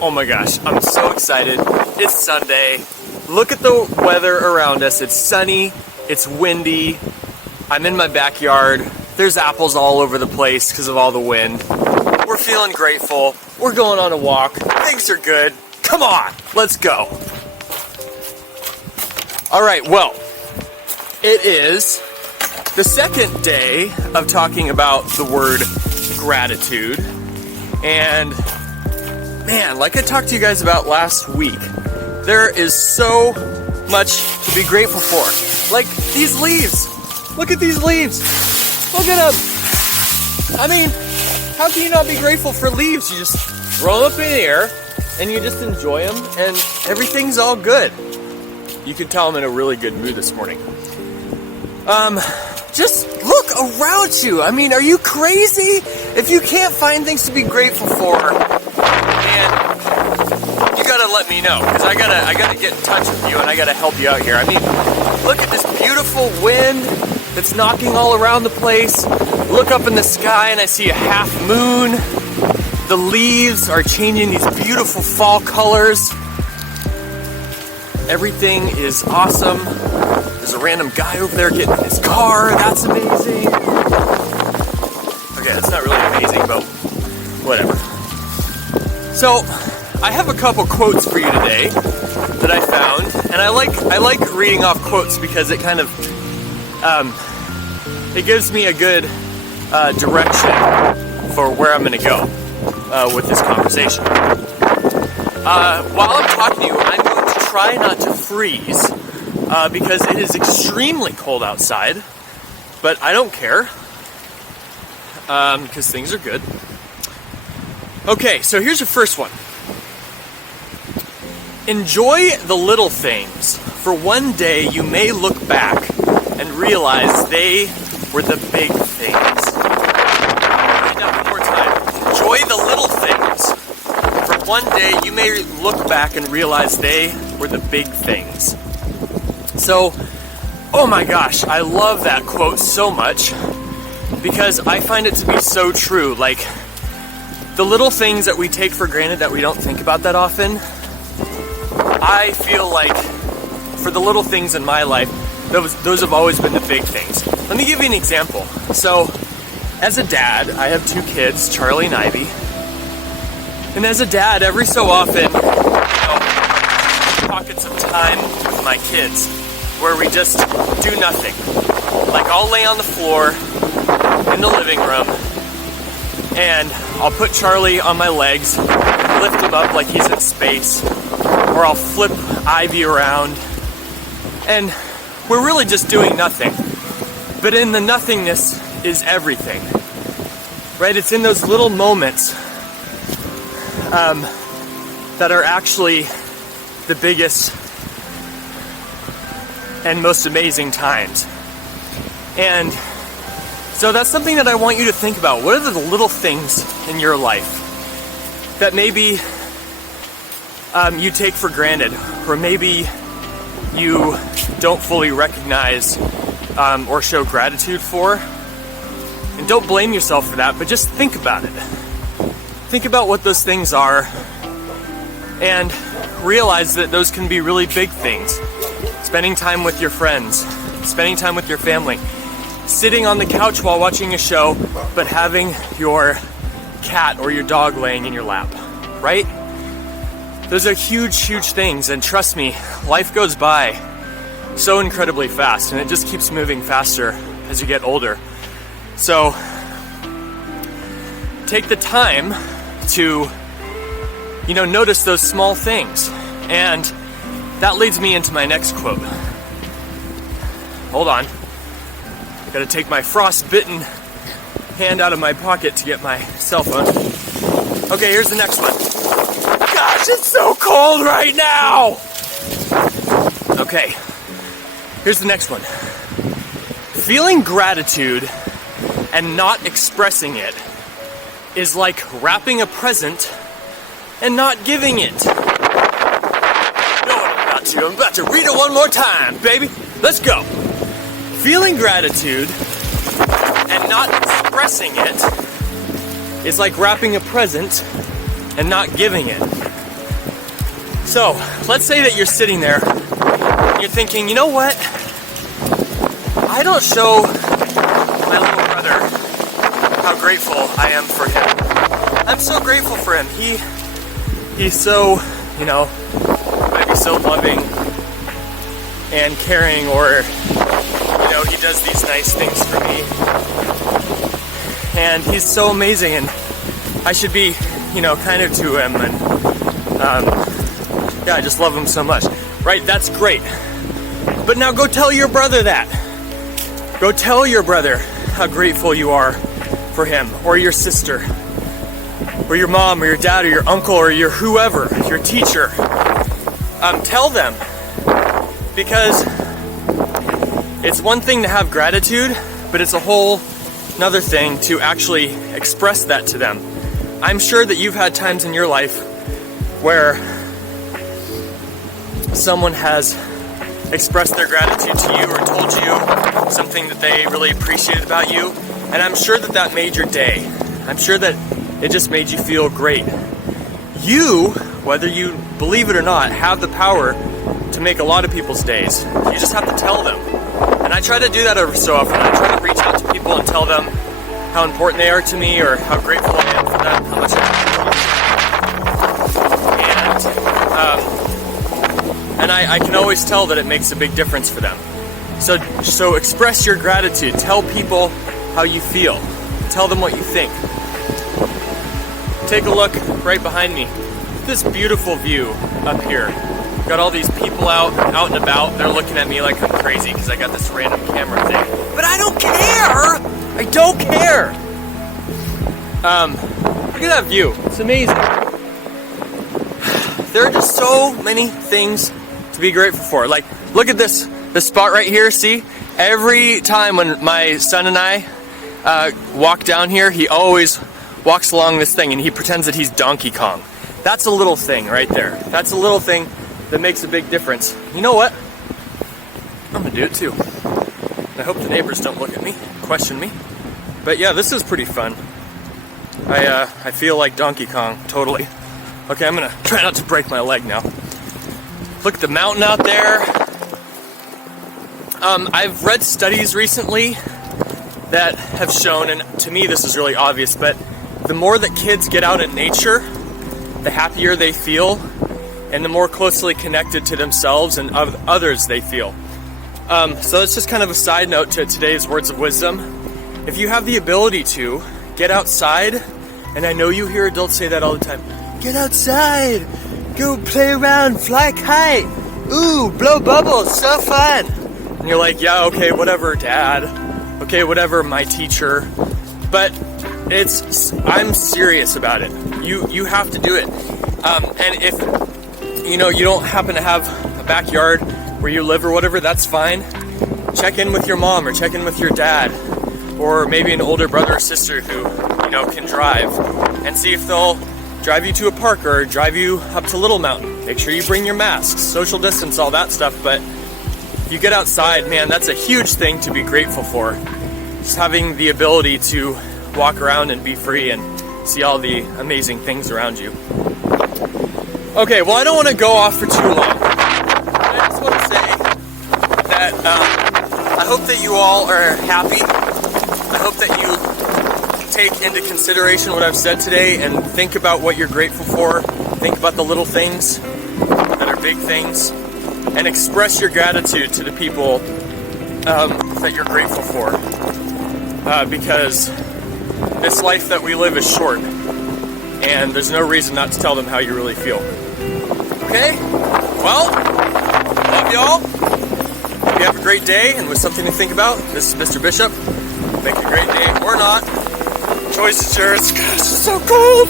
Oh my gosh, I'm so excited. It's Sunday. Look at the weather around us. It's sunny, it's windy. I'm in my backyard. There's apples all over the place because of all the wind. We're feeling grateful. We're going on a walk. Things are good. Come on, let's go. All right, well, it is the second day of talking about the word gratitude. And man, like I talked to you guys about last week, there is so much to be grateful for. Like these leaves. Look at these leaves. Look at them. I mean, how can you not be grateful for leaves? You just throw them up in the air and you just enjoy them and everything's all good. You can tell I'm in a really good mood this morning. Just look around you. I mean, are you crazy? If you can't find things to be grateful for, man, you gotta let me know, because I gotta get in touch with you and I gotta help you out here. I mean, look at this beautiful wind that's knocking all around the place. Look up in the sky and I see a half moon. The leaves are changing these beautiful fall colors. Everything is awesome. There's a random guy over there getting in his car. That's amazing. Okay, that's not really amazing, but whatever. So, I have a couple quotes for you today that I found, and I like reading off quotes because it kind of it gives me a good direction for where I'm going to go with this conversation. While I'm talking to you, I'm going to try not to freeze because it is extremely cold outside, but I don't care because things are good. Okay, so here's your first one. Enjoy the little things, for one day you may look back and realize they were the big things. Read that one more time. Enjoy the little things, for one day you may look back and realize they were the big things. So, oh my gosh, I love that quote so much because I find it to be so true. Like, the little things that we take for granted that we don't think about that often, I feel like for the little things in my life, those have always been the big things. Let me give you an example. So, as a dad, I have two kids, Charlie and Ivy. And as a dad, every so often, pockets of time with my kids where we just do nothing. Like, I'll lay on the floor in the living room and I'll put Charlie on my legs, lift him up like he's in space, or I'll flip Ivy around, and we're really just doing nothing. But in the nothingness is everything, right? It's in those little moments that are actually the biggest and most amazing times. And so that's something that I want you to think about. What are the little things in your life that maybe you take for granted, or maybe you don't fully recognize or show gratitude for? And don't blame yourself for that, but just think about it. Think about what those things are and realize that those can be really big things. Spending time with your friends, spending time with your family, sitting on the couch while watching a show, but having your cat or your dog laying in your lap, right? Those are huge, huge things, and trust me, life goes by so incredibly fast, and it just keeps moving faster as you get older. So, take the time to, notice those small things. And that leads me into my next quote. Hold on. I gotta take my frostbitten hand out of my pocket to get my cell phone. Okay, here's the next one. Gosh, it's so cold right now! Okay, here's the next one. Feeling gratitude and not expressing it is like wrapping a present and not giving it. I'm about to read it one more time, baby. Let's go. Feeling gratitude and not expressing it is like wrapping a present and not giving it. So, let's say that you're sitting there, and you're thinking, you know what? I don't show my little brother how grateful I am for him. I'm so grateful for him. He's so, maybe so loving and caring, or, he does these nice things for me. And he's so amazing, and I should be, kinder to him, and, I just love him so much. Right, that's great. But now go tell your brother that. Go tell your brother how grateful you are for him, or your sister, or your mom, or your dad, or your uncle, or your whoever, your teacher. Tell them. Because it's one thing to have gratitude, but it's a whole another thing to actually express that to them. I'm sure that you've had times in your life where someone has expressed their gratitude to you or told you something that they really appreciated about you, and I'm sure that that made your day. I'm sure that it just made you feel great. You, whether you believe it or not, have the power to make a lot of people's days. You just have to tell them. And I try to do that every so often. I try to reach out to people and tell them how important they are to me, or how grateful I am for them, how much I appreciate them. And I can always tell that it makes a big difference for them. So express your gratitude. Tell people how you feel. Tell them what you think. Take a look right behind me. This beautiful view up here. Got all these people out and about. They're looking at me like I'm crazy because I got this random camera thing. But I don't care! I don't care! Look at that view. It's amazing. There are just so many things to be grateful for. Like, look at this spot right here, see? Every time when my son and I walk down here, he always walks along this thing and he pretends that he's Donkey Kong. That's a little thing right there. That's a little thing that makes a big difference. You know what? I'm gonna do it too. I hope the neighbors don't look at me, question me. But yeah, this is pretty fun. I feel like Donkey Kong, totally. Okay, I'm gonna try not to break my leg now. Look at the mountain out there. I've read studies recently that have shown, and to me this is really obvious, but the more that kids get out in nature, the happier they feel, and the more closely connected to themselves and others they feel. So it's just kind of a side note to today's words of wisdom. If you have the ability to, get outside, and I know you hear adults say that all the time. Get outside! Go play around, fly kite! Ooh, blow bubbles, so fun! And you're like, yeah, okay, whatever, Dad. Okay, whatever, my teacher. But I'm serious about it. You have to do it. And if you don't happen to have a backyard where you live or whatever, that's fine. Check in with your mom or check in with your dad, or maybe an older brother or sister who can drive, and see if they'll drive you to a park or drive you up to Little Mountain. Make sure you bring your masks, social distance, all that stuff. But if you get outside, man, that's a huge thing to be grateful for. Just having the ability to walk around and be free and see all the amazing things around you. Okay, well, I don't want to go off for too long. I just want to say that I hope that you all are happy. I hope that you take into consideration what I've said today and think about what you're grateful for. Think about the little things that are big things, and express your gratitude to the people that you're grateful for. Because this life that we live is short, and there's no reason not to tell them how you really feel. Okay? Well, love y'all. Hope you have a great day, and with something to think about, this is Mr. Bishop. Make a great day or not. Choice is yours. Gosh, it's so cold.